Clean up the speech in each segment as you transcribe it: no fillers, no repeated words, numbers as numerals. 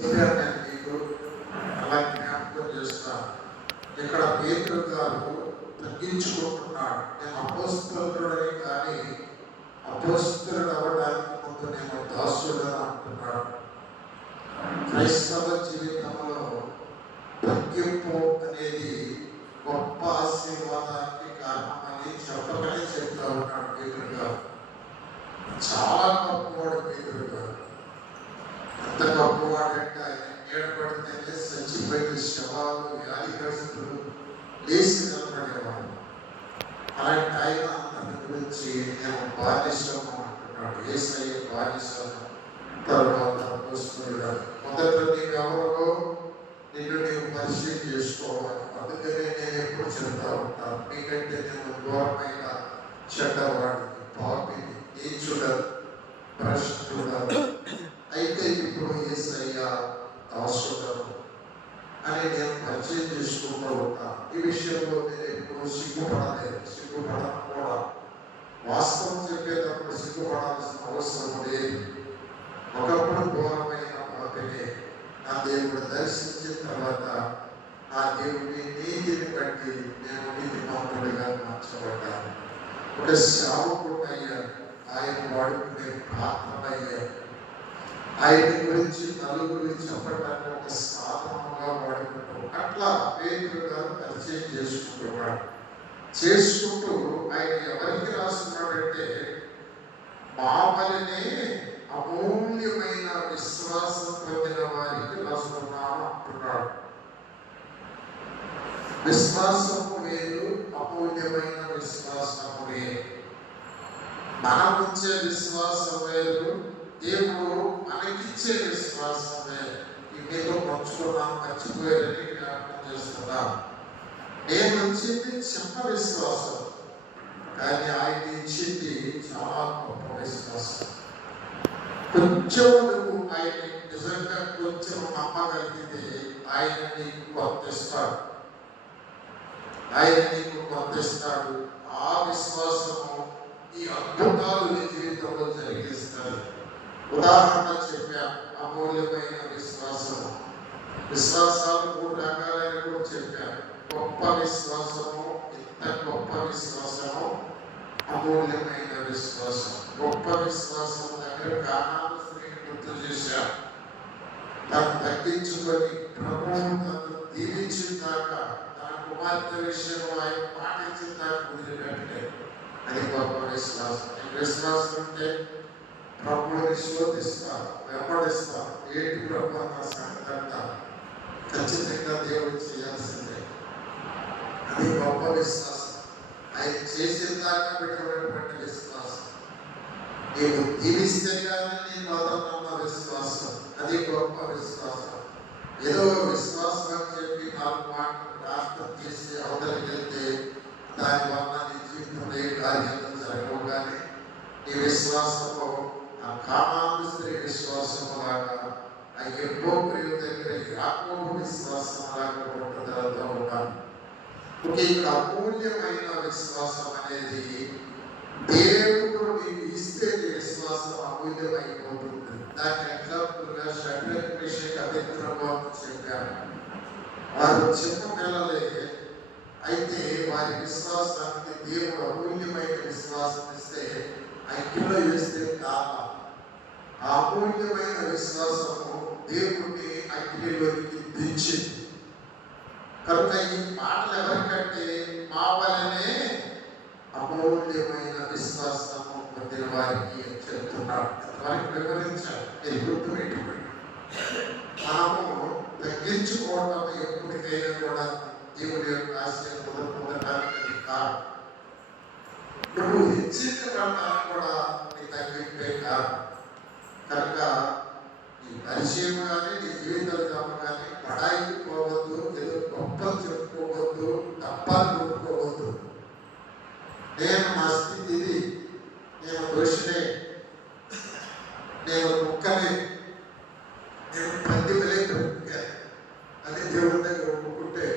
నేను మీకు అలా జ్ఞాపకం చేస్తాను. ఇక్కడ పేతురు గారు తగ్గించుకుంటున్నాడు. నేను అపోస్తలుడని కానీ అపోస్తలుడు అవ్వడానికి ముందు నేను దాసుడని అంటున్నాడు. క్రైస్తవ జీవితంలో తగ్గింపు అనేది గొప్ప ఆశీర్వాదానికి కారణమని చెప్పకనే చెప్తా ఉన్నాడు పేతురు గారు. చాలా గొప్పవాడు పేతురు గారు. ఎంత గొప్పవాడంటే ఆయన ఏర్పడితేనే చచ్చిపోయిన శవాలు, వ్యాధిగ్రస్తులు లేచి నిలబడేవాడు. అలాంటి ఆయన తన గురించి నేను బానిసను అంటున్నాడు. యేసయ్య బానిసను. తర్వాత మొదట నీవెవరో నిన్ను నీవు పరిశీలన చేసుకోవాలి. అందుకనే నేను ఎప్పుడు చెప్తా ఉంటాను, నీకంటే నేను ఘోరమైన చెడ్డవాడిని, పాపిని, నీచుడను, భ్రష్టుడను. అయితే ఇప్పుడు యేసయ్య దాసుడను అని నేను పరిచయం చేసుకుంటూ ఉంటాను. ఈ విషయంలో నేను ఎప్పుడు సిగ్గుపడను కూడా. వాస్తవం చెప్పేటప్పుడు సిగ్గుపడాల్సిన అవసరం లేదు. ఒకప్పుడు ఘోరమైన పాపిని నా దేవుడు దర్శించిన తర్వాత నా దేవుని నీతిని బట్టి నేను నీతిమంతుడిగా మార్చబడ్డాను. ఒక సేవకుడయ్యాను. ఆయన వాడుకునే పాత్రనయ్యాను. ఆయన గురించి నలుగురు చెప్పడానికి ఒక సాధనంగా వాడుకుంటూ అట్లా పేతురు గారు పరిచయం చేసుకుంటూ ఆయన ఎవరికి రాస్తున్నాడంటే, మామల్ని అమూల్యమైన విశ్వాసం పొందిన వారికి రాస్తున్నాను అంటున్నాడు. విశ్వాసము వేరు, అమూల్యమైన విశ్వాసము వేరు. మనం ఉంచే విశ్వాసం వేరు, దేవుడు మనకిచ్చే విశ్వాసం వేరు. ఈ మీతో పంచుకున్నాం, మర్చిపోయారని జ్ఞాపకం చేస్తున్నాం. నేను వచ్చింది చిన్న విశ్వాసం, కానీ ఆయన ఇచ్చింది చాలా గొప్ప విశ్వాసం. కొంచెం నువ్వు ఆయన నిజంగా కొంచెం నమ్మగలిగితే ఆయన నీకు కొత్తిస్తాడు. ఆయన నీకు కొత్తిస్తాడు. ఆ విశ్వాసము ఈ అద్భుతాలు నీ జీవితంలో జరిగిస్తాడు. ఉదాహరణ చెప్పాను, అమూల్యమైన విశ్వాసము. విశ్వాసాలు 3 రకాలైన కూడా చెప్పాను. గొప్ప విశ్వాసము, ఇంత గొప్ప విశ్వాసము, అమూల్యమైన విశ్వాసం. గొప్ప విశ్వాసం దగ్గర కానాను స్త్రీని గుర్తు చేశారు. తను తగ్గించుకొని ప్రభువు తను దీవించిన దాకా, తన కుమార్తె విషయంలో ఆయన పాటించిన దాకా వదిలిపెట్టలేదు. అది గొప్ప విశ్వాసం. ఈ విశ్వాసం అంటే ప్రభువుని శోధిస్తారు, వెంబడిస్తారు. ఏంటి ప్రభు నా సంగతి అంటారు. ఖచ్చితంగా దేవుడు చేయాల్సిందే. అది గొప్ప విశ్వాసం. ఆయన చేసిన దాకా పెట్టబడినటువంటి విశ్వాసం. నీవు దీవిస్తే కానీ నీ వదలన్న విశ్వాసం. అది గొప్ప విశ్వాసం. ఏదో విశ్వాసం అని చెప్పి 4 మాటలు ప్రార్థన చేసి అవతలికి వెళ్తే దానివల్ల నీ జీవితంలో ఏ కార్యాలు జరగవు. కానీ ఈ విశ్వాసము ఆ కానాను స్త్రీ విశ్వాసము లాగా, ఆ ఎన్నో ప్రియుల దగ్గర యాకోబు విశ్వాసం లాగా పట్టుదలతో ఉన్నాను. ఇక్కడ అమూల్యమైన విశ్వాసం అనేది దేవుడు నీకు ఇస్తే నీ విశ్వాసం అమూల్యమైపోతుంది. దానికి ఎగ్జాంపుల్గా షడ్రక్, మేషక్, అబేద్నెగో చెప్పారు. వారు చిన్న పిల్లలే, అయితే వారి విశ్వాసానికి దేవుడు అమూల్యమైన విశ్వాసం ఇస్తే అగ్నిలో వేస్తే కావాలి. ఆ అమూల్యమైన విశ్వాసము దేవుడిని అగ్నిలోనికి దించింది. కనుక ఈ మాటలు ఎవరికంటే మా వలనే అమూల్యమైన విశ్వాసము పొందిన వారికి చెప్తున్నాడు. వారికి వివరించాలి. మీరు గుర్తుపెట్టుకోండి, మనము తగ్గించుకోవడం ఎప్పటికైనా కూడా దేవుడి యొక్క ఆశీర్వాదం పొందడానికి కాదు. నువ్వు హెచ్చించబడటానికి కూడా నీ తగ్గింపే కాదు. కనుక నీ పరిచయం కానీ నీ జీవిత విధానం కానీ పడాయికి పోవద్దు, ఏదో గొప్ప చెప్పుకోవద్దు, తప్పాలు కొట్టుకోవద్దు. నేను నా స్థితి ఇది, నేను దోషినే, నేను కుక్కనే, నేను పందిమలే బ్రతికాను అని దేవుడి దగ్గర ఒప్పుకుంటే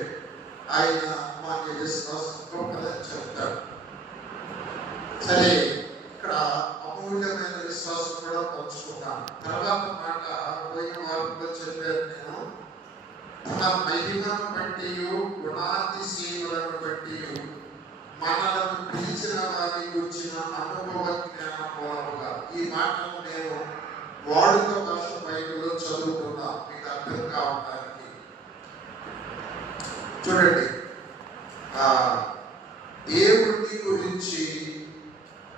ఆయన మా విశ్వాసం గొప్పదని చెప్తాడు. సరే, ఇక్కడ అమూల్యమైన విశ్వాసం కూడా పంచుకున్నాను. తర్వాత మాట పోయిన వారిలో చెప్పారు, తన మహిమను బట్టి గుణాతిశయములను బట్టి మనలను పిలిచిన వారి గురించిన అనుభవ జ్ఞానం మూలముగా ఈ మాటను నేను వాడుక భాష బైబిల్లో చదువుతున్నా మీకు అర్థం కావడానికి. చూడండి, దేవుడి గురించి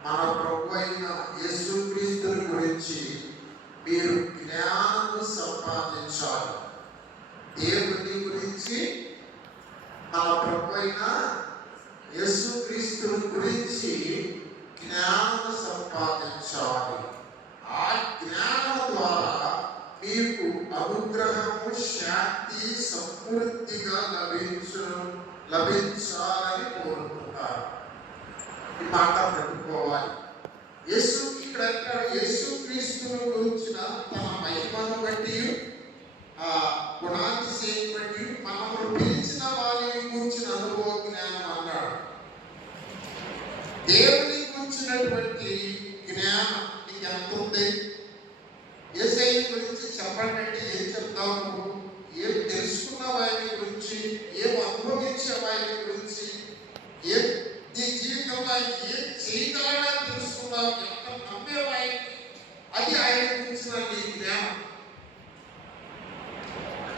మన ప్రభు అయిన యేసుక్రీస్తుని గురించి మీరు జ్ఞానము సంపాదించాలి. దేవుని గురించి మన ప్రభు అయిన యేసుక్రీస్తుని గురించి జ్ఞానము సంపాదించాలి. ఆ జ్ఞానం ద్వారా మీకు అనుగ్రహము శాంతి సమృద్ధిగా లభించాలని కోరుకుంటారు. ఈ మాట పట్టుకోవాలి. యేసుక్రీస్తుని గురించిన తన మహిమను బట్టి గుణాతిశయం బట్టి మనము పిలిచిన వారిని గురించిన అనుభవ జ్ఞానం అన్నాడు. దేవుని గురించినటువంటి జ్ఞానం నీకు ఎంత ఉంది? యేసయ్య గురించి చెప్పండి అంటే ఏం చెప్తావు? ఏం తెలుసుకున్న వారి గురించి, ఏం అనుభవించే వారి గురించి, ఏం నీ జీవితంలో ఆయన ఏం చేయగలడా తెలుసుకున్నావు, ఎంత నమ్మేవాయి, అది ఆయన గురించిన నీ జ్ఞానం.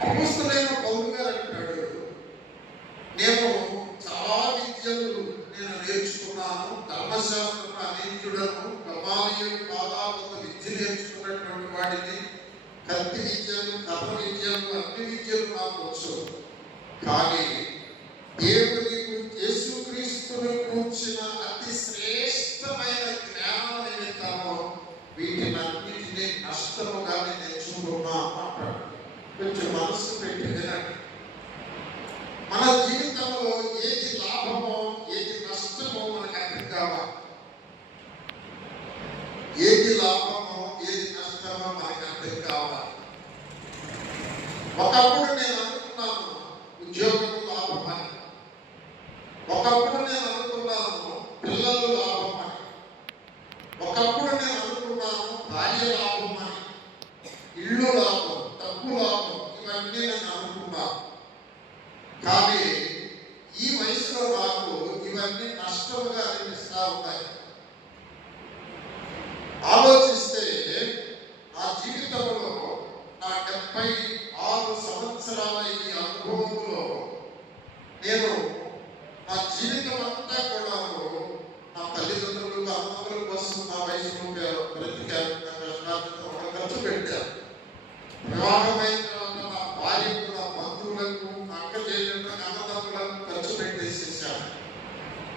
అపోస్తలుడైన పౌలు గారు అంటాడు, నేను చాలా విద్యలు నేర్చుకున్నాను, ధర్మశాస్త్రం అనేకుడను, గమాలియలు పాదాలతో విద్య నేర్చుకున్నటువంటి వాడిని, కత్తి విద్యలు, కర్ర విద్యలు, అన్ని విద్యలు నాకు వచ్చు. కానీ దేవుని యేసుక్రీస్తుని కూర్చిన అతి శ్రేష్టమైన జ్ఞానం నిమిత్తము వీటినన్నిటినీ నష్టముగా నేర్చుకున్నా అంటాడు. కొంచెం మనసు పెట్టి వినండి. మన జీవితంలో ఏది లాభమో ఏది నష్టమో మనకు అర్థం కావాలి. ఏది లాభమో ఏది నష్టమో మనకు అర్థం కావాలి. ఒకప్పుడు నేను అనుకున్నాను ఉద్యోగం లాభమని, ఒకప్పుడు నేను అనుకున్నాను పిల్లలు లాభమని, ఒకప్పుడు నేను అనుకున్నాను భార్య లాభమని, ఇల్లు లాభం, డబ్బు లాభం, ఇవన్నీ నేను అనుకున్నాను. కానీ ఈ వయసులో నాకు ఇవన్నీ నష్టముగా అనిపిస్తా ఉన్నాయి. ఆలోచిస్తే నా జీవితంలో నా 76 సంవత్సరాల ఈ అనుభవంలో నేను నా జీవితం అంతా కూడా నా తల్లిదండ్రులకు అన్నదమ్ముల కోసం నా వయసులో బ్రతికాను, ఖర్చు పెట్టాను. వివాహమైన తర్వాత నా భార్యకు, నా బంధువులకు, నా అక్క చెల్లెలకు, అన్నదమ్ములకు ఖర్చు పెట్టేసేసాను.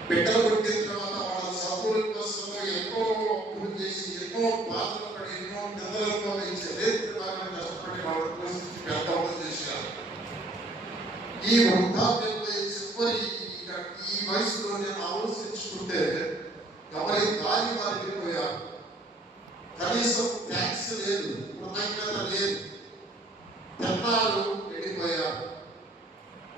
బిడ్డలు పుట్టిన తర్వాత వాళ్ళ చదువుల కోసం ఎన్నో అప్పులు చేసి, ఎన్నో బాధలు పడి, ఎన్నో నిందలతో కష్టపడి వాళ్ళ కోసం పెద్దవాళ్ళు చేశారు. ఈ వృద్ధాప్యంలో చివరి ఈ వయసులో నేను ఆలోచించుకుంటే ఎవరి దారి వారికి పోయారు. కనీసం ట్యాక్స్ లేదు, కృతజ్ఞత లేదు. తిన్నారు, వెళ్ళిపోయారు,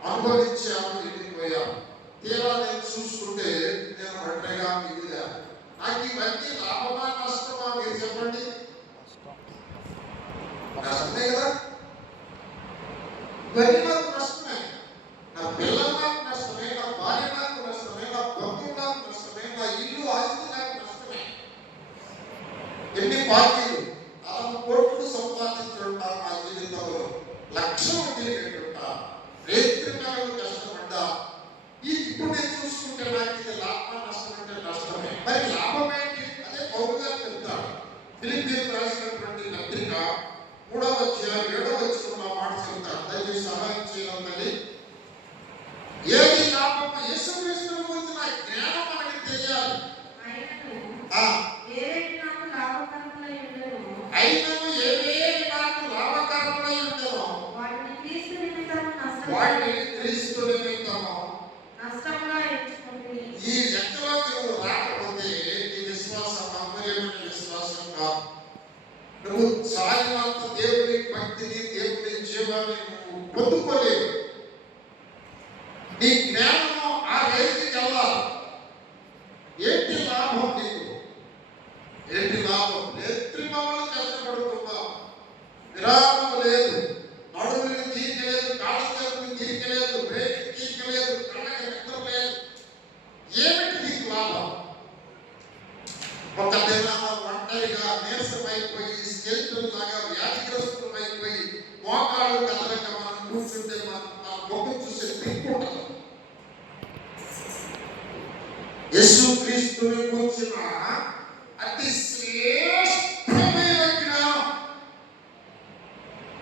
అనుభవించాను, వెళ్ళిపోయాను. తీరా నేను చూసుకుంటే నేను ఒంటరిగా మిగిలాను. నాకు ఇవన్నీ లాభమా నష్టమా మీరు చెప్పండి? నష్టమే కదా. ఇవన్నీ నాకు నష్టమే. నా పిల్లలు నాకు నష్టమే, నా భార్య నాకు నష్టమే, నా బంధువు నాకు నష్టమే, నా ఇల్లు ఆస్తి నాకు నష్టమే. ఎన్ని పార్టీలు 40 కోట్లు సంపాదించుంటారు నా జీవితంలో, లక్షలు తిరిగేట్టున్నా, రేత్రికాలను కష్టపడ్డా. ఇప్పుడు నేను చూసుకుంటే నాకు ఇది లాభం నష్టం అంటే నష్టమే. మరి లాభం ఏంటి? అదే పౌలు గారు చెప్తాడు. ఫిలిప్పీయులకు రాసినటువంటి పత్రిక 3వ అధ్యాయం 7వ వచనంలో మాట చెప్తాడు. దయచేసి సహాయం చేయాలి. ఏది లాభం? యేసుక్రీస్తుని గురించి నా జ్ఞానం మనకి తెలియాలి. అయినను ఏవేవి నాకు లాభకరములై ఉండెనో వాటిని క్రీస్తు నిమిత్తము నష్టముగా ఎంచుకుంటుని. ఈ లెక్కలోకి నువ్వు రాకపోతే నీ విశ్వాసం అమూల్యమైన విశ్వాసం కాదు. నువ్వు చాలినంత దేవుని భక్తిని, దేవుని జీవాన్ని నువ్వు పొందుకోలేవు. నీ జ్ఞానము ఆ రేంజ్కి వెళ్ళాలి. ఏంటి లాభం నీకు? ఏంటి లాభం? నేత్రిమములు కష్టపడుతున్నావు, విరామం లేదు, నడుములు తీరిక లేదు, కాళ్ళ కూర్చుంటే మన ముఖం చూసే దిక్కు ఉండదు. యేసుక్రీస్తుని గురించిన అతి శ్రేష్టమైన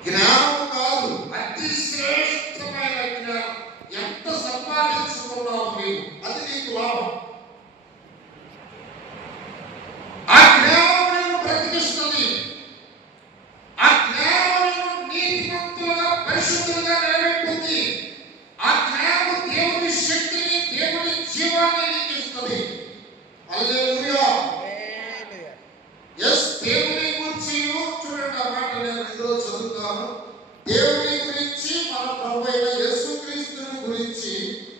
జ్ఞానం కాదు, అతి శ్రేష్టమైన జ్ఞానం. ఎంత సంపాదించుకున్నావు నీవు, అది నీకు లాభం. ఆ జ్ఞానం నేను బ్రతికిస్తుంది. ఆ జ్ఞానం నేను నీతిమంతులుగా పరిశుద్ధులుగా నిలబెట్టింది. ఆ జ్ఞానం దేవుని శక్తిని, దేవుని జీవాన్ని నీకు ఇస్తుంది. హల్లెలూయా. ఎస్, దేవుని గురించి చూడండి. ఆ మాట నేను ఇందులో చదువుతాను. దేవుని గురించి, మన ప్రభు అయిన యేసుక్రీస్తుని గురించి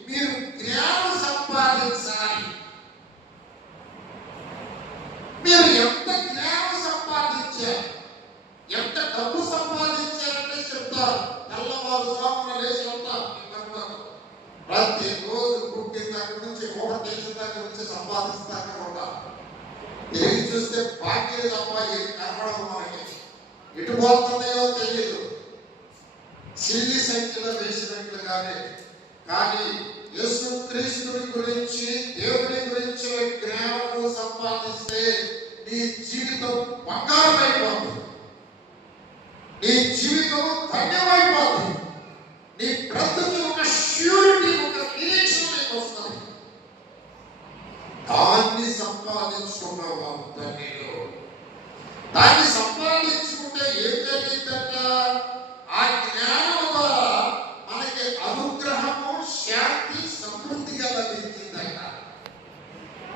మీరు జ్ఞానం సంపాదించాలి. మీరు ఎంత జ్ఞానం సంపాదించారు, ఎంత డబ్బు సంపాదించారంటే చెప్తారు. తెల్లవారుజామున లేచి వెళ్తారు. ప్రతి రోజు పుట్టిన దగ్గర నుంచి ఊహ తెలిసిన దగ్గర నుంచి సంపాదిస్తానే ఉంటారు. తిరిగి చూస్తే బాకీ తప్ప ఏం కనపడదు మనకి. ఎటు పోతున్నాయో తెలియదు. సిల్లి సంఖ్యలో వేసినట్లుగానే. కానీ యేసుక్రీస్తుని గురించి, దేవుని గురించి జ్ఞానము సంపాదిస్తే నీ జీవితం బంగారం అయిపోతుంది. నీ జీవితం ధన్యమైపోతుంది. నీ బ్రతుకు ఒక ష్యూరిటీ, ఒక నిరీక్షణ నీకు వస్తుంది. దాన్ని సంపాదించుకున్నావు. దాన్ని సంపాదించుకుంటే ఏం జరిగిందంట? ఆ జ్ఞానం ద్వారా మనకి అనుగ్రహము, శాంతి, సమృద్ధిగా లభించిందంట.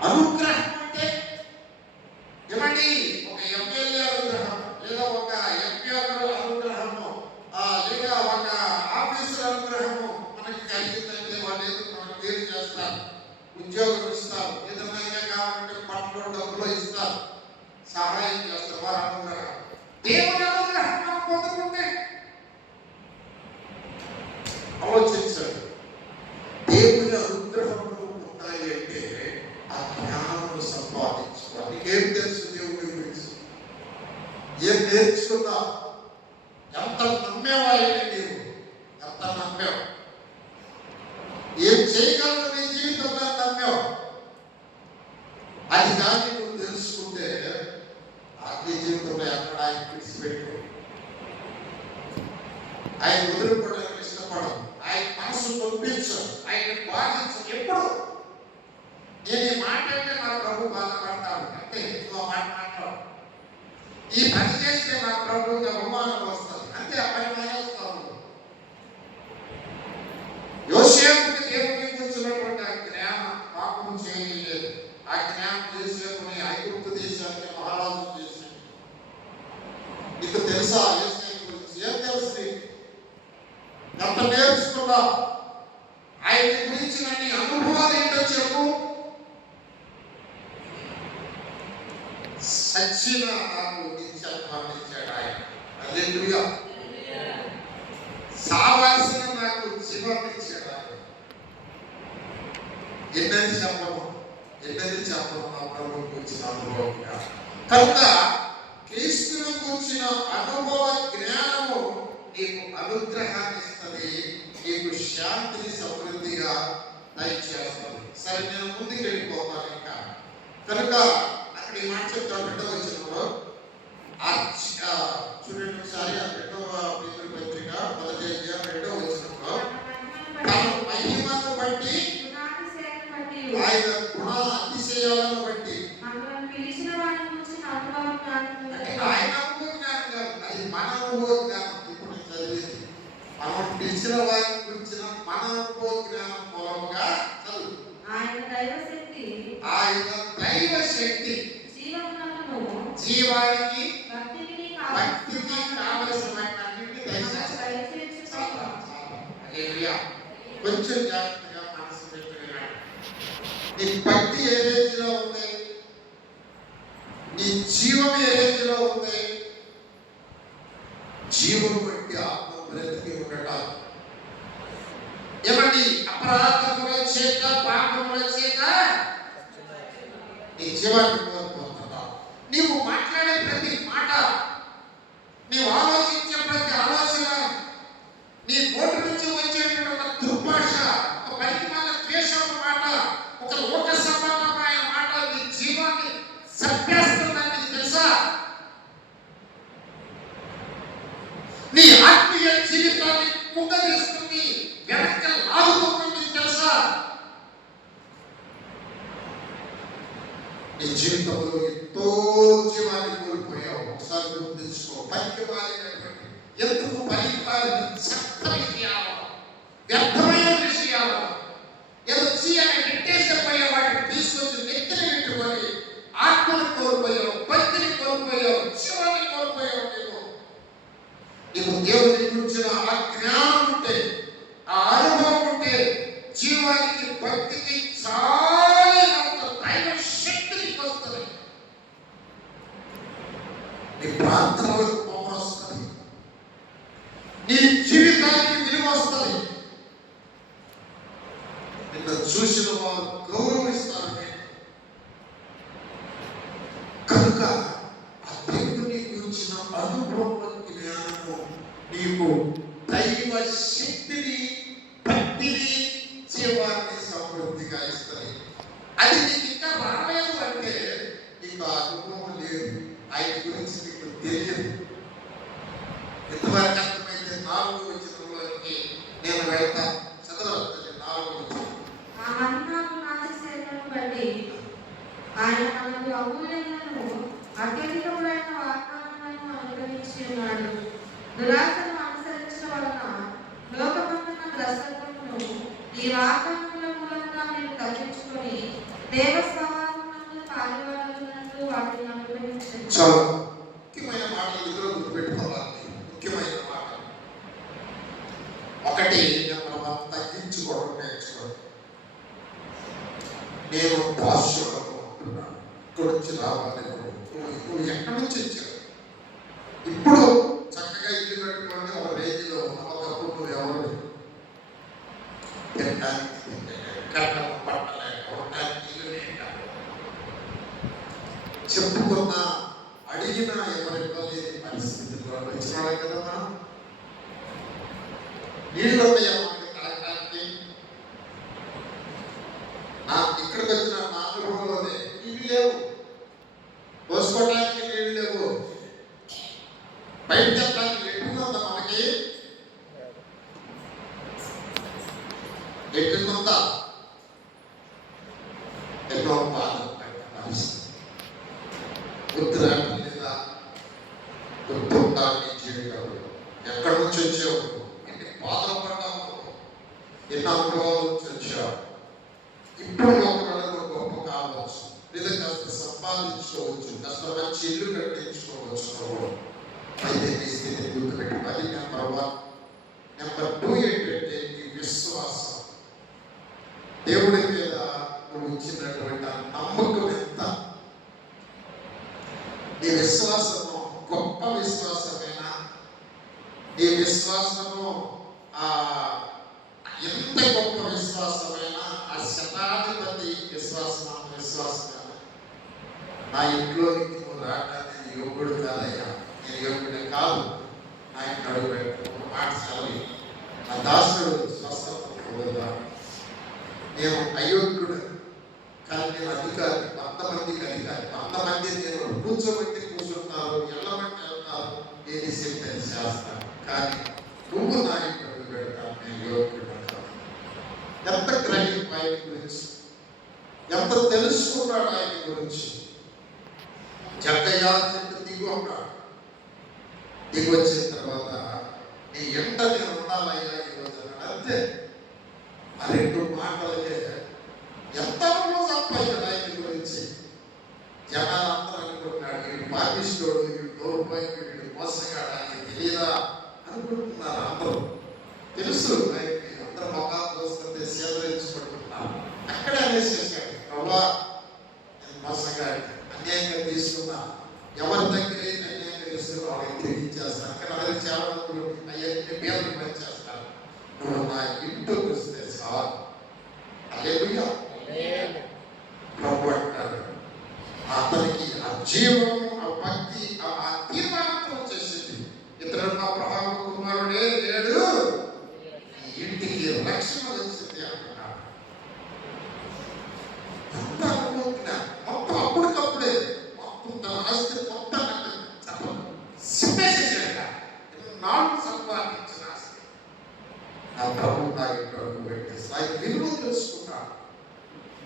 అనుగ్రహం అంటే ఏమండి? ఒక ఎమ్మెల్యే అనుగ్రహం, లేదా ఒక ఎంపీ అనుగ్రహము, లేదా ఒక ఆఫీసర్ అనుగ్రహము మనకి కలిగిందంటే వాళ్ళు ఏదో మనకు పేరు చేస్తారు, ఉద్యోగం ఇస్తారు, ఏదైనా కావాలంటే పట్టులో డబ్బులో ఇస్తారు, సహాయం చేస్తారు. వారు అనుగ్రహం. దేవుని అనుగ్రహం మనం పొందుకుంటే ఆలోచించాడు. దేవుని అనుగ్రహములు ఉంటాయి అంటే ఆ జ్ఞానము సంపాదించుకోవాలి. ఏం తెలుసు దేవుని గురించి? ఏం నేర్చుకున్నా? ఎంత నమ్మేవాళ్ళని నీవు, ఎంత నమ్మావు? ఏం చేయగలవు నీ జీవితంలో నమ్మావు? అది కానీ నువ్వు తెలుసుకుంటే ఆత్మీయ జీవితంలో ఎక్కడ ఆయన విడిచిపెట్టు, ఆయన వదులుకోవడానికి ఇష్టపడదు, ఆయన మనసు పంపించదు, ఆయన బాధించదు. ఎప్పుడు నేను ఈ మాట అంటే నా ప్రభు బాధపడతాడు అంటే నువ్వు ఆ మాట మాట్లాడు. ఈ పని చేస్తే నా ప్రభుకి అవమానం వస్తుంది అంటే ఆ పని మానేస్తావు. యోసేపుకి దేవుని గురించినటువంటి ఆ జ్ఞానం పాపం చేయలేదు. ఆ జ్ఞానం యోసేపుని ఐగుప్తు దేశానికి మహారాజు చేసింది. నీకు తెలుసా యోసేపు గురించి? ఏం తెలుసు? ఎంత నేర్చుకున్నా? ఆయన గురించి నీ అనుభవాలు ఏంటో చెప్పు. సచ్చిన నాకు నిత్యత్వాన్ని ఇచ్చాడు ఆయన. హల్లెలూయా. సావాల్సిన నాకు జీవాన్ని ఇచ్చాడు ఆయన. ఎన్నది చెప్పము నా ప్రభు గురించిన అనుభవంగా. కనుక క్రీస్తుని గురించిన అనుభవ జ్ఞానము నీకు అనుగ్రహాన్ని ఇస్తుంది, నీకు శాంతిని సమృద్ధిగా దయచేస్తుంది. సరే, నేను ముందుకు వెళ్ళిపోతాను ఇంకా. కనుక అక్కడ ఈ మాట చెప్తాను. 2వ వచనంలో చూడండి ఒకసారి. ఆ 2వ పేతురు పత్రిక 1వ అధ్యాయం 2వ వచనంలో తన మహిమను బట్టి, ఆయన గుణ అతిశయాలను బట్టి, ఆయన అనుభవ జ్ఞానం కాదు, అది మన అనుభవ జ్ఞానం. ఇప్పుడు నేను చదివేది మనం పిలిచిన వారిని గురించిన మన అనుభవ జ్ఞానం మూలముగా చదువు. ఆయన దైవ శక్తి జీవానికి, భక్తికి కావలసినవన్నీ దయచేస్తాడు. కొంచెం జాగ్రత్తగా మనసు పెట్టుకున్నాడు. నీ భక్తి ఏ రేంజ్లో ఉంది, నీ జీవం ఏ రేంజ్లో ఉంది? జీవం బట్టి ఆత్మ బ్రతికి ఉండటం. ఏమండి? అపరాధముల చేత, పాపముల చేత నీ జీవాన్ని కోల్పోతున్నావు. నీవు మాట్లాడే ప్రతి మాట, నీవు ఆలోచించే ప్రతి ఆలోచన, నీ నోటి జీవితాన్ని కుంగదీస్తుంది, వెనక్కి లాగుతుంది. తెలుసా? నీ జీవితంలో ఎంతో జీవాన్ని కోల్పోయావు. ఒకసారి గుర్తించుకో. పనికి మారినటువంటి, ఎందుకు పనికి మారిన చెత్త విషయాలు, వ్యర్థమైన విషయాలు, ఏదో చీయని నెట్టేసిపోయే వాటిని తీసుకొచ్చి నెత్తిన పెట్టుకొని ఆత్మను కోల్పోయావు, భక్తిని కోల్పోయావు, జీవాన్ని కోల్పోయావు. నీకు దేవుని గురించిన ఆ జ్ఞానం ఉంటే, ఆ అనుభవం ఉంటే, జీవానికి భక్తికి చాలా దైవ శక్తి నీకు వస్తుంది. నీ ప్రార్థనలకు పవర్ వస్తుంది, నీ జీవితానికి విలువ వస్తుంది. నిన్ను చూసిన వారు గౌరవిస్తారు. కనుక ఆ దేవుని గురించిన అనుభవం, జ్ఞానము నీకు దైవ శక్తిని, భక్తిని, జీవాన్ని సమృద్ధిగా ఇస్తుంది. అది నీకు ఇంకా రాలేదు అంటే నీకు ఆ అనుభవం లేదు, ఆయన గురించి నీకు తెలియదు. ఎంతవరకు అర్థమైతే 4వ వచనంలోకి నేను వెళ్తాను. చదవాలి 4వ వచనం. ఆయన మనకు అమూల్యతను అత్యధికమైన వాగ్దానాలను అనుగ్రహించి ఉన్నాడు. దురాశను అనుసరించడం వలన లోకబంధన భ్రష్టత్వమును ఈ వాగ్దానముల మూలంగా మీరు తప్పించుకొని దేవ స్వభావమునందు పాలువాడగలనట్లు వాటిని అనుగ్రహించండి. చాలా ముఖ్యమైన మాటలు ఇందులో గుర్తుపెట్టుకోవాలి. ముఖ్యమైన మాటలు ఒకటి, మనం తగ్గించుకోవడం నేర్చుకోవడం. నేను భాషలో ఉంటున్నాను, ఇక్కడ నుంచి రావాలి. నువ్వు ఎక్కడి నుంచి వచ్చావు? ఇప్పుడు చక్కగా ఇల్లు కట్టుకోండి, ఒక రేంజ్లో ఒకప్పుడు నువ్వు ఎవరు చెప్పుకున్నా, అడిగినా ఎవరికో లేని పరిస్థితుల్లో వచ్చినాడే కదా మనం. నీళ్ళు ఉన్నాయా మనకి తాగడానికి? ఇక్కడికి వచ్చిన నా అనుభవంలోనే ఇవి లేవు, పోసుకోవడానికి నీళ్ళు లేవు, బయట చెప్పడానికి ఎట్టుందా మనకి? ఎట్టుందా? ఎన్నో బాధ పరిస్థితి. ఉత్తరాఖండ్ లేదా గుర్తుంటాన్ని చేయగలరు. ఎక్కడి నుంచి వచ్చావు? ఎన్ని బాధలు పడ్డావు, ఎన్ని అనుభవాల నుంచి వచ్చావు. ఇప్పుడు లోపల గొప్ప కావచ్చు, లేదా కాస్త సంపాదించుకోవచ్చు, కాస్త మంచి ఇల్లు కట్టించుకోవచ్చు. అయితే నీ స్థితిని గుర్తుపెట్టి, అది నెంబర్ 1. నెంబర్ 2 ఏంటంటే నీ విశ్వాసం. దేవుడి మీద నువ్వు ఇచ్చినటువంటి నమ్మకం ఎంత? నీ విశ్వాసము గొప్ప విశ్వాసమేనా? నీ విశ్వాసము ఎంత గొప్ప విశ్వాసమైనా ఆ శతాధిపతి విశ్వాసమేనా? నా ఇంట్లోనికి నువ్వు రావడానికి నేను యోగుడు కాదయ్యా, నేను యోగుడే కాదు, నా ఇంట్లో అడుగుపెట్టు. మాట సెలవు. నా దాసుడు స్వస్థత పొందుతాడు. నేను అయోగ్యుడు కానీ నేను అధికారి, 100 మందికి అధికారి. 100 మంది నేను కూర్చోబెట్టి కూర్చుంటారు, ఎల్లమంటే వెళ్తారు, ఏది చెప్తే చేస్తాను. కానీ నువ్వు నా ఇంట్లో అడుగుపెడతాను, నేను యోగ్యుడు. ఎంత గ్రహింపు ఆయన గురించి, ఎంత తెలుసుకున్నాడు ఆయన గురించి. జక్కయ్య చెట్టు దిగు అన్నాడు. దిగి వచ్చిన తర్వాత నీ ఎంట నేను ఉండాలయ్యా ఈరోజు అన్నాడు. అంతే. ఆ 2 మాటలకే ఎంత సంపాదించాడు ఆయన గురించి. జనాలందరూ అనుకుంటున్నాడు, వీడు పాపిస్తోడు, వీడు దౌర్భాగ్యుడు, వీడు మోసగాడు, ఆయన తెలియదా అనుకుంటున్నారు అందరూ. తెలుసు ఆయనకి, అందరూ మొఖాలు చూస్తుంటే సేదరించుకుంటున్నారు. అక్కడే అనేసేసాడు, ప్రభా నేను మోసగాడు, అన్యాయంగా తీసుకున్నా, ఎవరి దగ్గర అన్యాయంగా తీసుకున్నా వాళ్ళకి తెలియజేస్తాను. అక్కడ అందరికి చాలా మంది అయ్యన్ని పేర్లు పనిచేస్తారు. నువ్వు నా ఇంటికి వస్తే సార్ హల్లెలూయా ప్రభు అంటాడు. అతనికి ఆ జీవము, ఆ భక్తి, ఆ తీర్మానం చేసింది. ఇతరుడు అబ్రహాము కుమారుడే లేడు, ఇంటికి రక్షణ వచ్చింది అంటున్నాడు. అంత అనుకుంటున్నా మొత్తం అప్పటికప్పుడే మొత్తం తన ఆస్తి మొత్తం చెప్పేసేసాక 4 సంపాదించిన ఆస్తి నా ప్రభు నా ఇంట్లో పెట్టేస్తా. ఆయన విలువ తెలుసుకున్నాడు.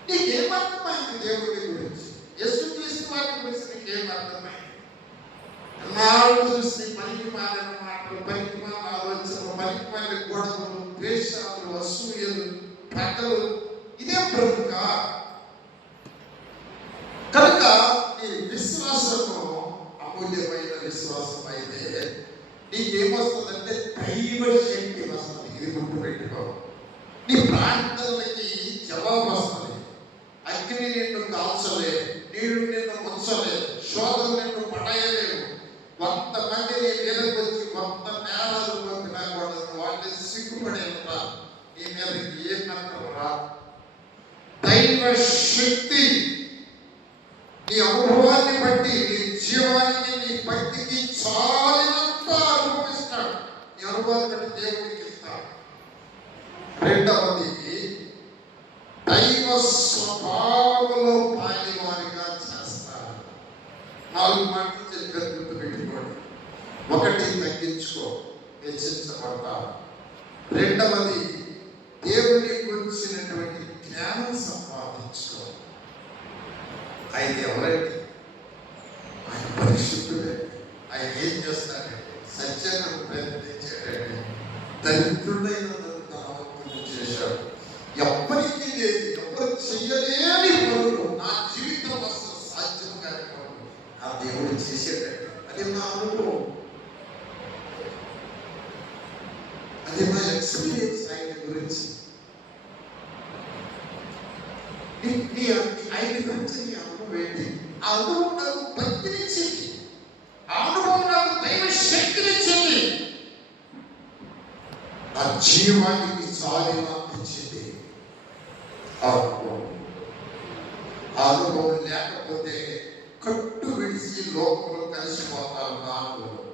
నీకేమర్థమైంది దేవుడి గురించి? యేసుక్రీస్తు వారి గురించి నీకేమర్థమైంది? నాలుగు చూసి పనికి మాలిన మాటలు, పనికి మాలిన ఆలోచనలు, పనికి మాలిన గొడవలు, ద్వేషాలు, అసూయలు, పగలు, ఇదే బ్రతుక. కనుక ఈ విశ్వాసము అమూల్యమైన విశ్వాసం అయితే నీకేమొస్తుందంటే దైవ శక్తి వస్తుంది. ఇది గుర్తుపెట్టుకో. నీ ప్రార్థనలకి జవాబు వస్తుంది. అగ్ని నిన్ను కాల్చలేదు, నీళ్లు నిన్ను ముంచలేదు, శోధన నిన్ను పడేయలేవు. 100 మంది నీ మీదకి వచ్చి 100 నేరాలు పంపినా కూడా వాళ్ళని సిగ్గుపడేంత నీ మీదకి ఏ మాత్రం రా. దైవ శక్తి నీ అనుభవాన్ని బట్టి, నీ జీవానికి, నీ భక్తికి చాలినంత అనుభవిస్తాడు. నీ అనుభవాన్ని బట్టి దేవుడికి ఇస్తాడు. రెండవది, దైవ స్వభావంలో పాలివారిగా చేస్తారు. 4 మాటలు చెప్పారు, గుర్తుపెట్టుకోండి. 1, తగ్గించుకో, హెచ్చించబడతావు. రెండవది, దేవుని గురించినటువంటి జ్ఞానం సంపాదించుకో. ఆయన ఎవరండి? ఆయన పరిశుద్ధుడే. ఆయన ఏం చేస్తాడండి? సత్యాన్ని ప్రయత్నించాడండి. దరిద్రుడైన ధనవంతుడు చేశాడు. ఎవ్వరికి లేదు, ఎవరు చెయ్యలేని పనులు, నా జీవితం అసలు సాధ్యం కాని పనులు ఆ దేవుడు చేసేటట్టు. అది నా అనుభవం, అది నా ఎక్స్పీరియన్స్ ఆయన గురించి. ఆయన గురించి నీ అనుభవం ఏంటి? ఆ అనుభవం నాకు భక్తినిచ్చింది, ఆ అనుభవం నాకు దైవ శక్తినిచ్చింది, నా జీవానికి చాలినందించింది. ఆ అనుభవం లేకపోతే కట్టు విడిచి లోకంలో కలిసిపోతారు. నా అనుభవం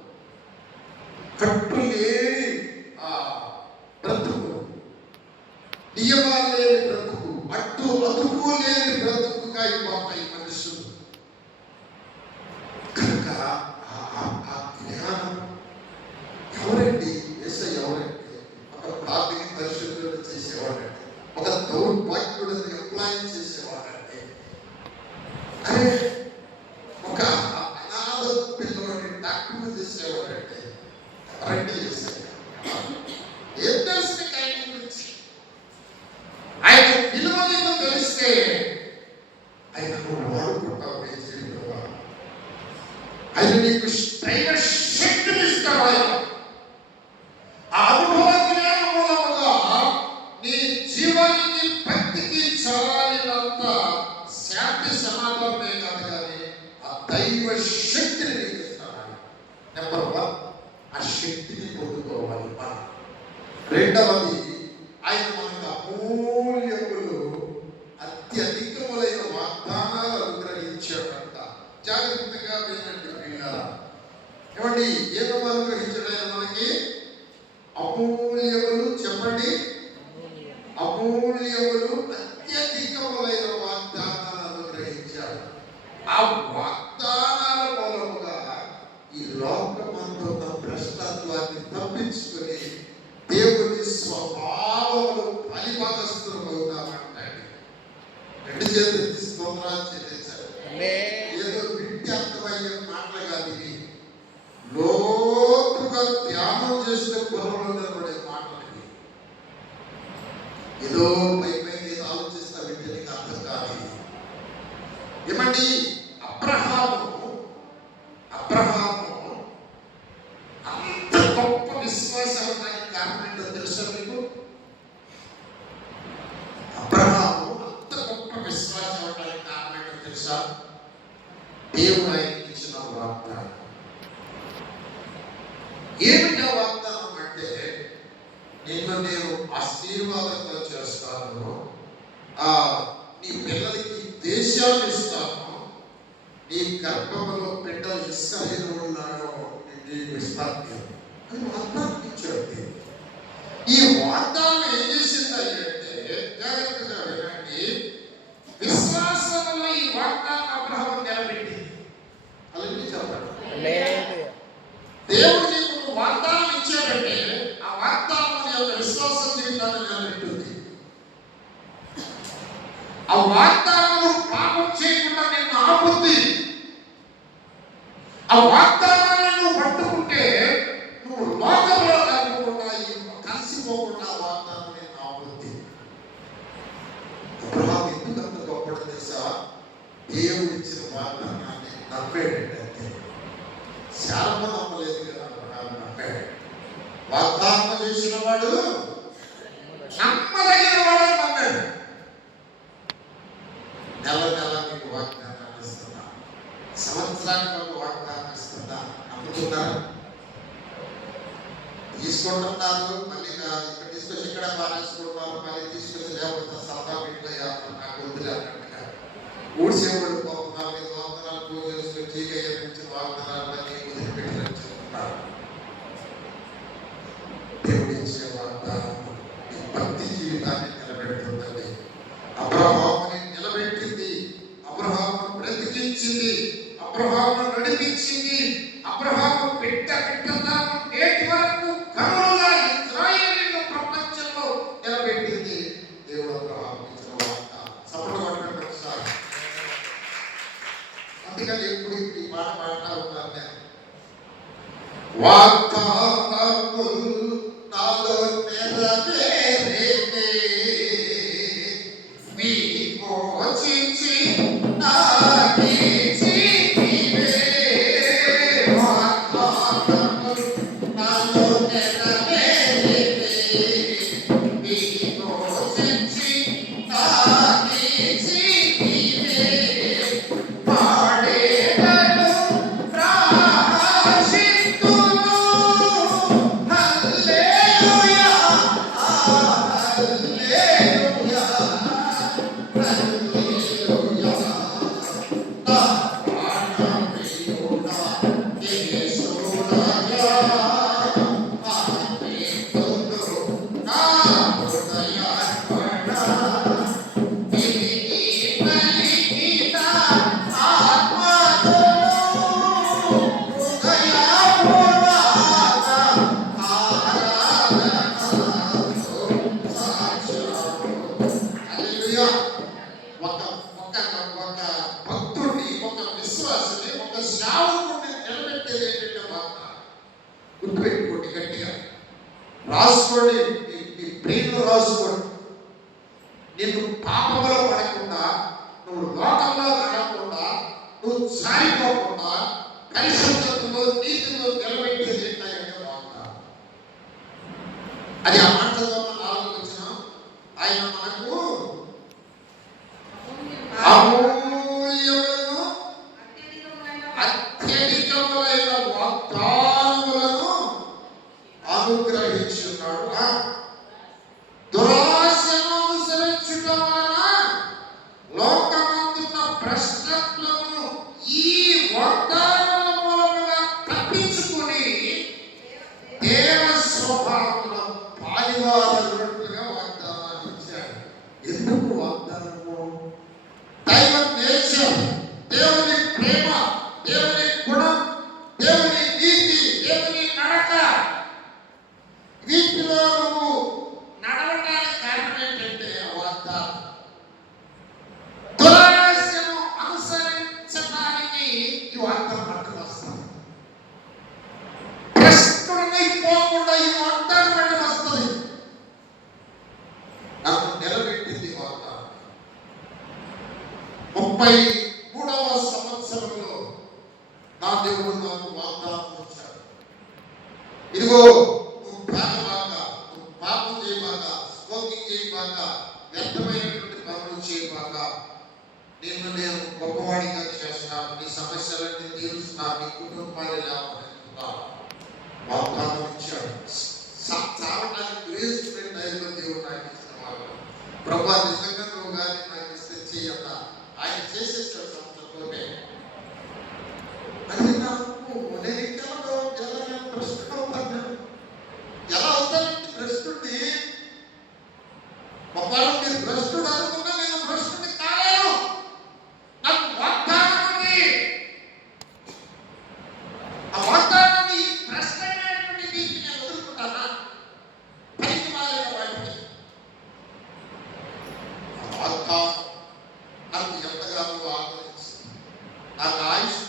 కట్టు లేని బ్రతుకు, నియమాలు లేని బ్రతుకు, అదుపు లేని బ్రతుకుగా అయిపోతాయి మనుషులు. కనుక ఆ జ్ఞానం ఎవరండి? యేసయ్య ఎవరండి? ఒక ప్రాథమిక పరిశుద్ధుడు చేసేవాడండి, ఒక దౌర్భాగ్యుడిని ఎంప్లాయ్ చేసేవాడండి, అరే ఒక అనాథ పిల్లవాడిని డాక్టర్ చేసేవాడండి. ఎవరండి యేసయ్య? ఏం తెలుసు నీకు ఆయన గురించి? ఆయన విలువ నీకు తెలిస్తే ఆయన వాడుకుంటావు నీ జీవితంలో. ఆయన నీకు దైవ శక్తిని ఇస్తాడు. ఆ అనుభవ జ్ఞానం మూలముగా నీ జీవానికి, భక్తికి చాలినంత శాంతి సమాధానమే కాదు కానీ ఆ దైవ శక్తిని నీకు ఇస్తాడు. నెంబర్ 1, ఆ శక్తిని పొందుకోవాలి మనం. రెండవది, ఆయన మనకు అమూల్యములు, అత్యధికములైన వాగ్దానాలు అనుగ్రహించాడంట. జాగ్రత్తగా వినండి ప్రియులారా. ఏమండి, ఏదో అనుగ్రహించడం మనకి అమూల్యములు. చెప్పండి, అమూల్యములు, అత్యధికములైన వాగ్దానాలు అనుగ్రహించాడు. ఆ వాగ్దానాల మూలముగా ఈ లోకమందున్న భ్రష్టత్వాన్ని తప్పించుకొని దేవుని స్వభావములు పరిభాగస్తులు అవుతామంటాడు. 2 చేతులు స్తోత్రాలు చెల్లించారు. ఏదో వింటే అర్థమయ్యే మాటలు కాదు ఇవి. లోతుగా ధ్యానం చేసిన పొరలో నిలబడే మాటలు ఇవి. ఏదో పై ఏదో ఆలోచిస్తా వింటే నీకు అర్థం కాదు. ఏమండి, అబ్రహాము అంత గొప్ప విశ్వాసం కారణం ఏంటో తెలుసా మీకు? అబ్రహాము అంత గొప్ప విశ్వాసం అవడానికి కారణం ఏంటో తెలుసా? దేవుడు ఆయనకి ఇచ్చిన వాగ్దానం. ఏమిటా వాగ్దానం అంటే, నిన్ను నేను ఆశీర్వాదంగా చేస్తాను, నీ పిల్లలకి దేశాన్ని ఇస్తాను, నీ గర్భంలో బిడ్డలు ఇస్రాయేలు ఉన్నాడో నీకు ఇస్తాను అని వాగ్దానం ఇచ్చాడు. ఈ వాగ్దానం ఏం చేసిందంటే, జాగ్రత్తగా వినండి, విశ్వాసంలో ఈ వాగ్దానం అబ్రహాము నిలబెట్టింది. అలాగే చెప్పండి, దేవుడు నీకు వాగ్దానం ఇచ్చాడంటే ఆ వాగ్దానం యొక్క విశ్వాసం వాడు నమ్మదగిన వాడు అన్నాడు. నెల నెల మీకు వాగ్దానాలు ఇస్తున్నా, సంవత్సరానికి ఒక వాగ్దానం ఇస్తున్నా. నమ్ముతున్నారు? తీసుకుంటున్నారు, మళ్ళీ ఇక్కడ తీసుకొచ్చి ఇక్కడ పారేసుకుంటున్నారు, మళ్ళీ తీసుకొచ్చి లేకపోతే సరదా పెట్టిన నాకు వదిలే అన్నట్టుగా ఊడ్చేవాడు పోతున్నారు. మీరు వాగ్దానాలు పూజ చేసుకుని చీకయ్య నుంచి వాగ్దానాలు అన్నీ వదిలిపెట్టి చెప్తున్నారు. దేవుడు ఇచ్చే వాగ్దానం ఈ భక్తి జీవితాన్ని నిలబెడుతుందండి. అబ్రహాముని నిలబెట్టింది, అబ్రహామును బ్రతికించింది, అబ్రహామును నడిపించింది. అబ్రహాము బిడ్డ బిడ్డతాను నేటి వరకు కరువుగా ఇశ్రాయేలీయుల ప్రపంచంలో నిలబెట్టింది దేవుడు అబ్రహాము ఇచ్చిన వాగ్దానం. సపోర్ట్ కొట్టండి ఒకసారి. అందుకని ఎప్పుడు ఈ మాట మాట్లాడుతూ ఉంటాను నేను. వాగ్దానములు నాలో నెరవేరేనే, విమోచించి నాకిచ్చితివే. వాగ్దానములు నాలో నెరవేరేనే, విమోచించి నాకిచ్చితివే. పాడేదను ప్రాశిస్తును, హల్లెలూయా హల్లెలూయా హల్లెలూయా. నా ప్రాణప్రియుడా యేసయ్యా, ఆనందింతును నా హృదయార్పణ. తిరిగి పలికిన ఆత్మతోను హృదయపూర్వక ఆరాధనతో సాక్షాత్తు. హల్లెలూయా. ఒక భక్తుడిని, ఒక విశ్వాసిని, ఒక సేవకుడిని నిలబెట్టేది ఏంటంటే వాగ్దానం. గుర్తుపెట్టుకోండి, గట్టిగా రాసుకోండి, మీ బ్రెయిన్లో రాసుకోండి. నిన్ను పాపంలో పడకుండా, నువ్వు లోకంలో నడకుండా, నువ్వు జారిపోకుండా పరిశుద్ధతలో నీతిలో నిలబెట్టేది ఏంటంటే వాగ్దానం. అది ఆ మాటలో ఆలోచించిన ఆయన మనకు అమూల్యమైన అత్యధికములైన వాగ్దానములను అనుగ్రహించున్నాడు. దురాశను అనుసరించుట వలన లోకమందున్న భ్రష్టత్వమును ఈ వాగ్దానముల మూలముగా తప్పించుకుని దేవ స్వభావములో పాలివారలుగా వాగ్దానాలు ఇచ్చాడు. ఎందుకు వాగ్దానము? దైవ నేచర్, దేవుని ప్రేమ, దేవుని గుణం, దేవుని నీతి, దేవుని నడక, వీటిలో నువ్వు నడవడానికి కారణం ఏంటంటే వాగ్దానం. దురాశను అనుసరించడానికి ఈ వాగ్దానం అడ్డు వస్తుంది. భ్రష్టుడిని పోకుండా ఈ వాగ్దానం అడ్డు వస్తుంది. నాకు నిలబెట్టింది వాగ్దానం. 33వ సంవత్సరంలో నా దేవుడు నాకు వాగ్దానం ఇచ్చాడు. ఇదిగో, నువ్వు తాగబాక, నువ్వు పాపం చేయబాక, స్మోకింగ్ చేయబాక, వ్యర్థమైనటువంటి పనులు చేయబాక, నేను గొప్పవాడిగా చేస్తాను, నీ సమస్యలన్నీ తీరుస్తాను, నీ కుటుంబాన్ని లేవనెత్తుతాను. వాగ్దానం ఇచ్చాడు. చావడానికి వేసుకునే టైంలో దేవుడు నాకు ఇచ్చిన వాళ్ళు. ప్రభా, నిజంగా నువ్వు కానీ నాకు ఇస్తే చెయ్యన్నా, ఆయన చేసేసాడు సంవత్సరంలోనే. అది నాకు నేను భ్రష్టుడు అవుతాను. ఎలా అవుతానంటే భ్రష్టుడిని, ఒకవేళ మీరు భ్రష్టుడు అనుకున్నా నేను భ్రష్టుడిని కాలేను. నాకు వాగ్దానం ఉంది. ఆ వాగ్దానాన్ని భ్రష్టమైనటువంటి దీనికి నేను వదులుకుంటానా? పనికి మాలిన వాటిని. ఆ వాగ్దానం నాకు ఎంతగానో ఆదరించింది. నాకు ఆయుష్,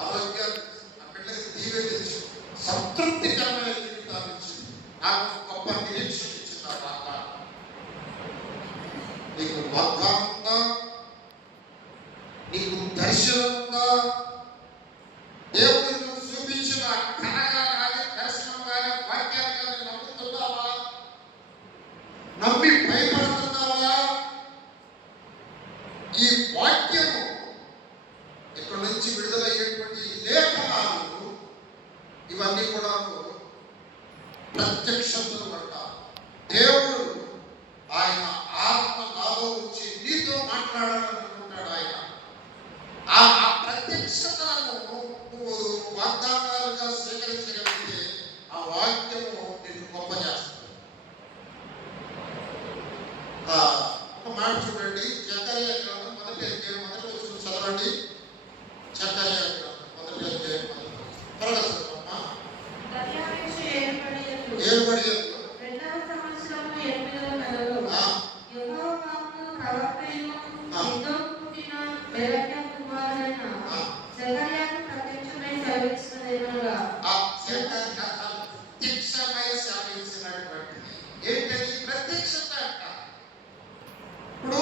ఆరోగ్యాన్ని, నా బిడ్డకి దీవెన ఇచ్చి, సంతృప్తికరమైన జీవితాన్ని ఇచ్చింది. నాకు గొప్ప నిరీక్షణ ఇచ్చింది ఆ వాగ్దానం. నీకు వాగ్దానం ఉందా? నీకు దర్శనం ఉందా? దేవుడు చూపించిన కళగా కానీ, దర్శనం కానీ, వాక్యాలు కానీ నమ్ముతున్నావా? నమ్మి భయపడుతున్నావా? ఈ వాక్యము ఇక్కడ నుంచి విడుదలయ్యేటువంటి లేఖనాలు ఇవన్నీ కూడా ప్రత్యక్షతలు అంటారు. దేవుడు ఆయన ఆత్మ నాలో వచ్చి నీతో మాట్లాడాలనుకుంటాడు. ఆయన ఆ ప్రత్యక్షతలను నువ్వు వాగ్దానాలుగా స్వీకరించగలిగితే ఆ వాక్యము నిన్ను గొప్ప చేస్తుంది. ఒక మాట చూడండి, జకర్యా గ్రంథం మొదటి అధ్యాయం మొదటి వచనం చదవండి. జకర్యా గ్రంథం మొదటి అధ్యాయం త్వరగా చదవమ్మా. ఏర్పడి రెండవ సంవత్సరము 8వ నెలలో యెహోవా వాక్కు ప్రవక్తయు ఇద్దో పుట్టిన బెరక్యా కుమారుడైన జకర్యాకు ప్రత్యక్షమై సెలవిచ్చినదేమనగా, ప్రత్యక్షమై సెలవిచ్చినటువంటిది ఏంటది? ప్రత్యక్షత అంట. ఇప్పుడు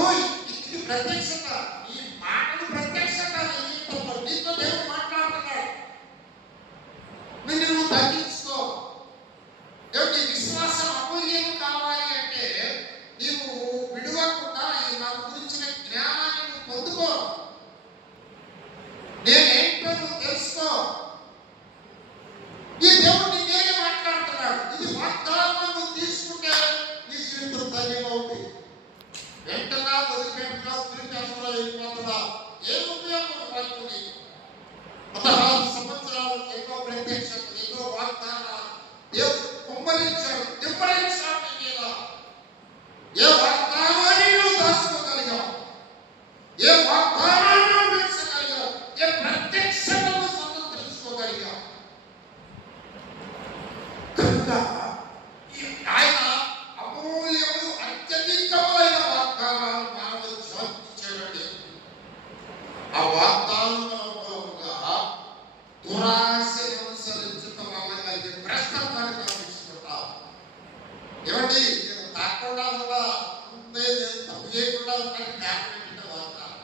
ఇది ప్రత్యక్షత, ఈ మాటలు ప్రత్యక్షత. నీతో దేవుడు మాట్లాడుతున్నాడు. నువ్వు తగ్గించుకో. ఏమిటి? విశ్వాసం అమూల్యం కావాలి అంటే నీవు విడవకుండా నా గురించిన జ్ఞానాన్ని నువ్వు పొందుకో. నేనేంటో నువ్వు తెలుసుకో. ఈ దేవుడు నీకేమి మాట్లాడుతున్నాడు? ఇది వాగ్దానం నువ్వు తీసుకుంటే నీ జీవితం ధన్యమవుతుంది. వెంటనే వదిలిపెట్టినా తిరిగి వెళ్ళిపోతున్నా ఏం ఉపయోగం వారికి? నీకు 16 సంవత్సరాలు ఎన్నో ప్రత్యక్షతలు, ఎన్నో వాగ్దానాలు దేవుడు కుమ్మరించాడు, దింపరించాడు. ఏ వాగ్దానాన్ని నువ్వు దాచుకోగలిగావు? ఏ వాగ్దానాన్ని నువ్వు పెంచగలిగావు? ఏ ప్రత్యక్షతను స్వతంత్రించుకోగలిగావు? కనుక ఆయన అమూల్యము అత్యధికమైన వాగ్దానాలు మానవ జాతికి ఇచ్చాడండి. ఆ వాగ్దానముగా దురాశను అనుసరించటం వల్ల కలిగే భ్రష్టత్వాన్ని గమనించుకుంటాం. ఏమండి? నేను తాకుండా కూడా ఉంటే, నేను తప్పు చేయకుండా ఉంటాను జ్ఞాపకం వాగ్దానం.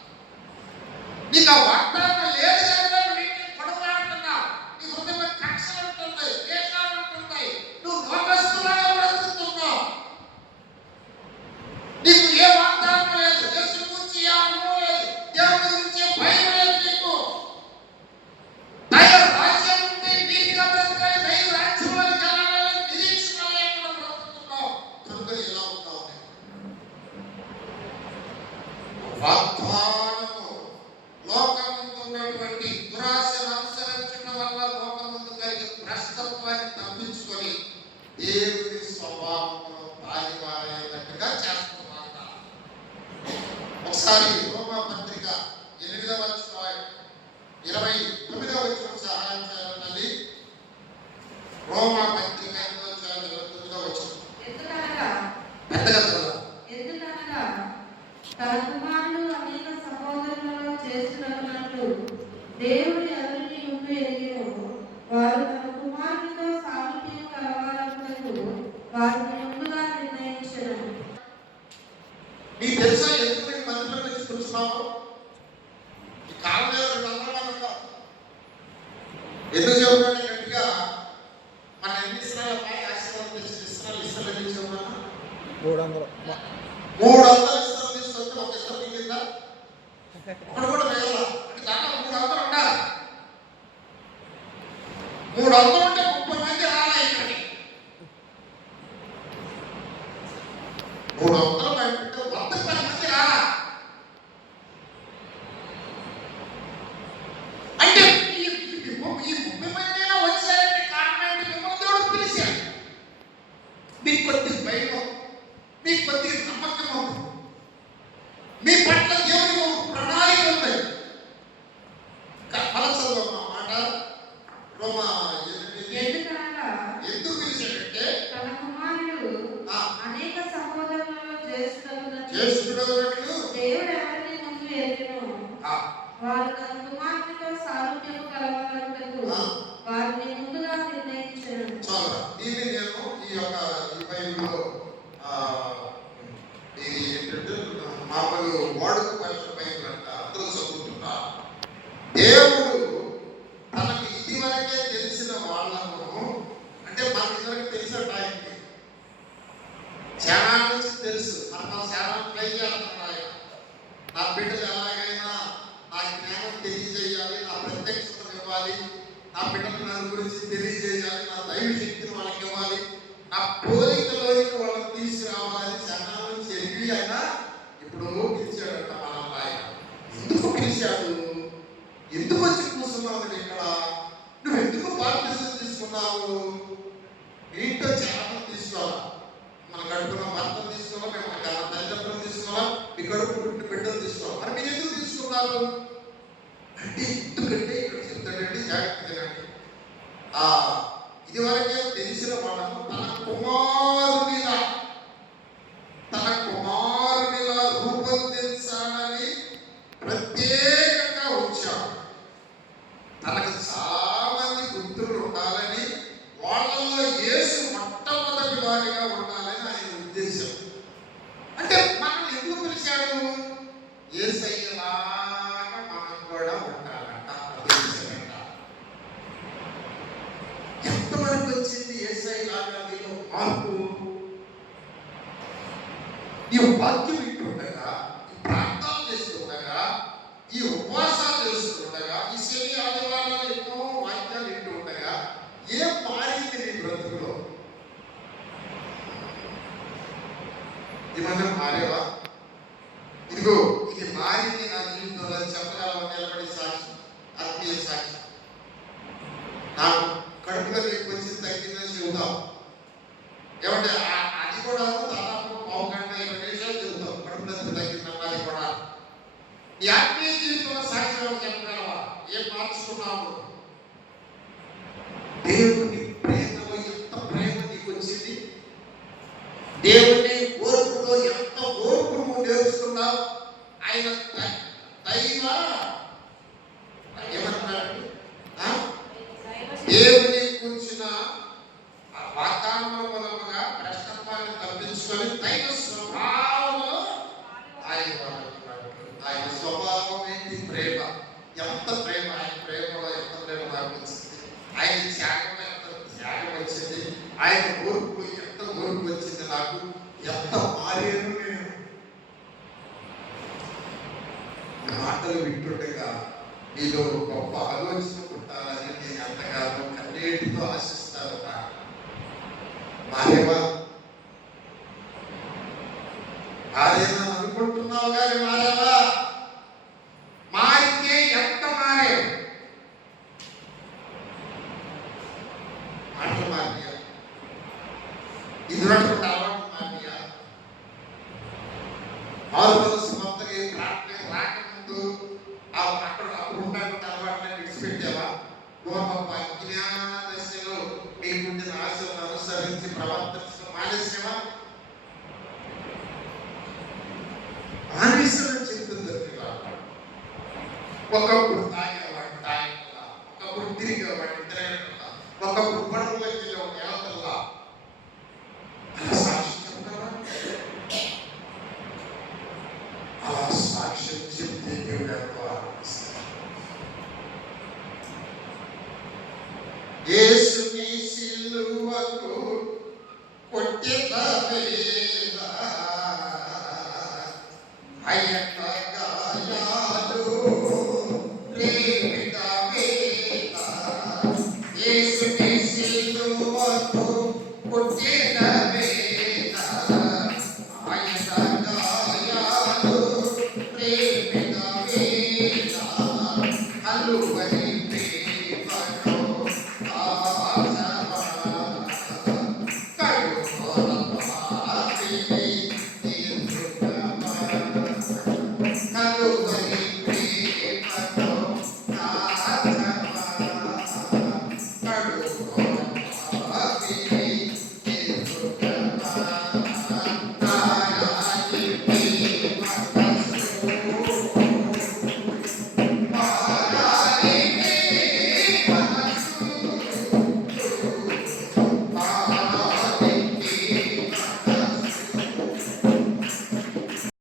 నీకు ఆ వాగ్దానం లేదు కదా, వీటిని పొడవాడుతున్నావు. నీ హృదయంలో కక్షలు ఉంటున్నాయి, ద్వేషాలు ఉంటున్నాయి, నువ్వు లోకస్తులాగా బ్రతుకుతున్నావు. నీకు ఏ వాగ్దానం లేదు, యేసు గురించి ఏ అనుభవం లేదు, దేవుడి గురించి భయం లేదు. నీకు దైవ రాజ్యం ఉంటే నీతిగా బ్రతకాలి, దైవ రాజ్యంలోకి వెళ్ళాలని నిరీక్షణ లేకుండా బ్రతుకుతున్నావు. కనుక ఇలా ఉన్నావు. వాగ్దానము లోకముందు ఉన్నటువంటి దురాశను అనుసరించడం వల్ల లోకముందు కలిగే భ్రష్టత్వాన్ని తప్పించుకొని దేవుని స్వభావంలో పారివారేటట్టుగా చేస్తున్నారు. ఒకసారి రోమా పత్రిక 8వ అధ్యాయం 29వ వచనం సహాయం చేయాలి. రోమా పత్రిక 8వ అధ్యాయం 29వ వచనం. ఎందుకనగా పెద్దగా చదవాలి. ఎందుకనగా తన కుమారుడు అనేక సహోదరులలో చేస్తున్నట్లు దేవుడు ఎవరిని ముందు ఎరిగినో వారు తన కుమారునితో సారూప్యం కలవాలన్నట్టు వారిని ముందుగా నిర్ణయించను. నీకు తెలుసా ఎందుకు నేను మందిలో నుంచి చూస్తున్నాము? ఈ కాలంలో 200 ఉంటాం. ఎందుకు చెబుతాను గట్టిగా? మన ఎన్ని ఇస్రాయల్ పై ఆశీర్వాదం తెచ్చిన ఇస్రాయల్ ఎన్ని చెబుతాను? 300 ఇస్రాయల్ తీసుకొస్తే ఒక ఇస్రాయల్ మిగిలిందా? ఇప్పుడు కూడా మిగల. అంటే దాంట్లో 300 ఉండాలి. 300 ఉంటే 30 మంది రాలా ఇక్కడికి. 300 బయట 110 మంది రాలా. అంటే ఈ 30 మంది వచ్చారంటే కారణం ఏంటి? మిమ్మల్ని దేవుడు పిలిచాడు. మీకు కొద్ది భయం, మీకు కొద్ది నమ్మకం, మీ పట్ల దేవునికి ఒక ప్రణాళిక ఉంది. ఫలసలు మాట రోమా 8. ఎందుకనగా ఎందుకు పిలిచాడంటే తన కుమారుడు అనేక సహోదరులలో చేస్తున్నట్లు దేవుడు ఎవరిని ముందు ఎరిగినో వారు తన కుమారునితో సారూప్యము కలవాలన్నట్టు వారిని ముందుగా నిర్ణయించను. చాలా దీన్ని నేను ఈ బైబిల్లో ఇది ఏంటంటే మామూలు వాడుక భాష బైబిల్ అంట, అందరూ చదువుతున్నా. దేవుడు తనకి ఇదివరకే తెలిసిన వాళ్ళను, అంటే మనకి ఇదివరకు తెలిసిన టైంకి చాలా నుంచి తెలుసు మనం చాలా ట్రై చేస్తున్నాం ఆయన. నా బిడ్డలు ఎలాగైనా నా జ్ఞానం తెలియజేయాలి, నా ప్రత్యక్షతను ఇవ్వాలి, నా బిడ్డలు నా గురించి తెలియజేయాలి, నా దైవ శక్తిని వాళ్ళకి ఇవ్వాలి, నా పోలికలోకి వాళ్ళని తీసుకురావాలని చాలా నుంచి ఎరిగి ఆయన ఇప్పుడు పిలిచాడంట మనల్ని. ఆయన ఎందుకు పిలిచాడు? ఎందుకు వచ్చి కూర్చున్నావు ఇక్కడ? నువ్వు ఎందుకు బాప్తిసం తీసుకున్నావు? ఇంట్లో చాలా మంది తీసుకోవాలి, మన కడుపున భర్తను తీసుకోవాలి, మేము మన తల్లిదండ్రులను తీసుకోవాలి, మీ కడుపు పుట్టిన బిడ్డలు తీసుకోవాలి. మరి మీరు ఎందుకు తీసుకున్నారు అంటే ఎందుకంటే ఇక్కడ చెప్తాడండి, జాగ్రత్తగా ఇదివరకే తెలిసిన వాళ్ళను తన కుమారునిలా రూపొందించాలని ప్రత్యేకంగా వచ్చాడు. తనకు చాలా మంది పుత్రులు ఉండాలని, వాళ్ళలో యేసు మొట్టమొదటి వారిగా ఉండాలని ఆయన ఉద్దేశం. అంటే మనం ఎందుకు పిలిచాడు? యేసయ్యలాగా మనం కూడా ఉండాలంట. ఎంతవరకు వచ్చింది యేసయ్యలాగా నీలో మార్పు? ఈ వాక్యం వింటుండగా, ఈ ప్రార్థన చేస్తుండగా, ఈ ఉపవాసాలు చేస్తుండగా, ఈ శని ఆదివారాలు ఎన్నో వాక్యాలు వింటూ ఉండగా ఏం మారింది నీ బ్రతుకులో? ఏమన్నా మారేవా? ఇదిగో ఇది మారింది నా జీవితంలో చెప్పగలవా? నిలబడి సాక్షి, ఆత్మీయ సాక్షి. నాకు కడుపులో మీకు వచ్చి తగ్గిందని చెబుతాం. ఏమంటే అది కూడా దాదాపు 1 గంట 20 నిమిషాలు చెబుతాం. కడుపులో తగ్గిందన్న అది కూడా. ఈ ఆత్మీయ జీవితంలో సాక్షి చెప్పగలవా? ఏం మార్చుకున్నాము? దేవుని ప్రేమలో ఎంత ప్రేమ నీకు వచ్చింది? దేవుని ఓర్పులో ఎంత ఓర్పు నువ్వు నేర్చుకున్నావు? ఆయన దైవ ఏమంటున్నాడు? దేవుని కూర్చిన వాగ్దానముల మూలముగా భ్రష్టత్వాన్ని తప్పించుకొని దైవ స్వభావంలో ఆయన స్వభావం ఏంటి? ప్రేమ. ఎంత ప్రేమ! ఆయన ప్రేమలో ఎంత ప్రేమ నాకు వచ్చింది. ఆయన త్యాగంలో ఎంత త్యాగం వచ్చింది. ఆయన ఓర్పు ఎంత ఓర్పు వచ్చింది నాకు. ఎంత మారేను నేను. మాటలు వింటుండగా మీలో గొప్ప ఆలోచన పుట్టాలని నేను ఎంతగానో కన్నీటితో ఆశిస్తాను. మారేవా? మారేనా అనుకుంటున్నావు కానీ మారేవా? మారితే ఎంత మారేవు? మాటలు మారియా? ఇది అలవాటు మారియా? ఆరు సమాప్తగా ప్రార్థన రాకముందు అక్కడ అప్పుడు ఉన్నటువంటి అలవాట్లను విడిచిపెట్టావా? గొప్ప జ్ఞాన దశలో మీకుండిన ఆశలను అనుసరించి ప్రవర్తించడం మానేసావా? మానేసాలని చెప్తుంది ఒకప్పుడు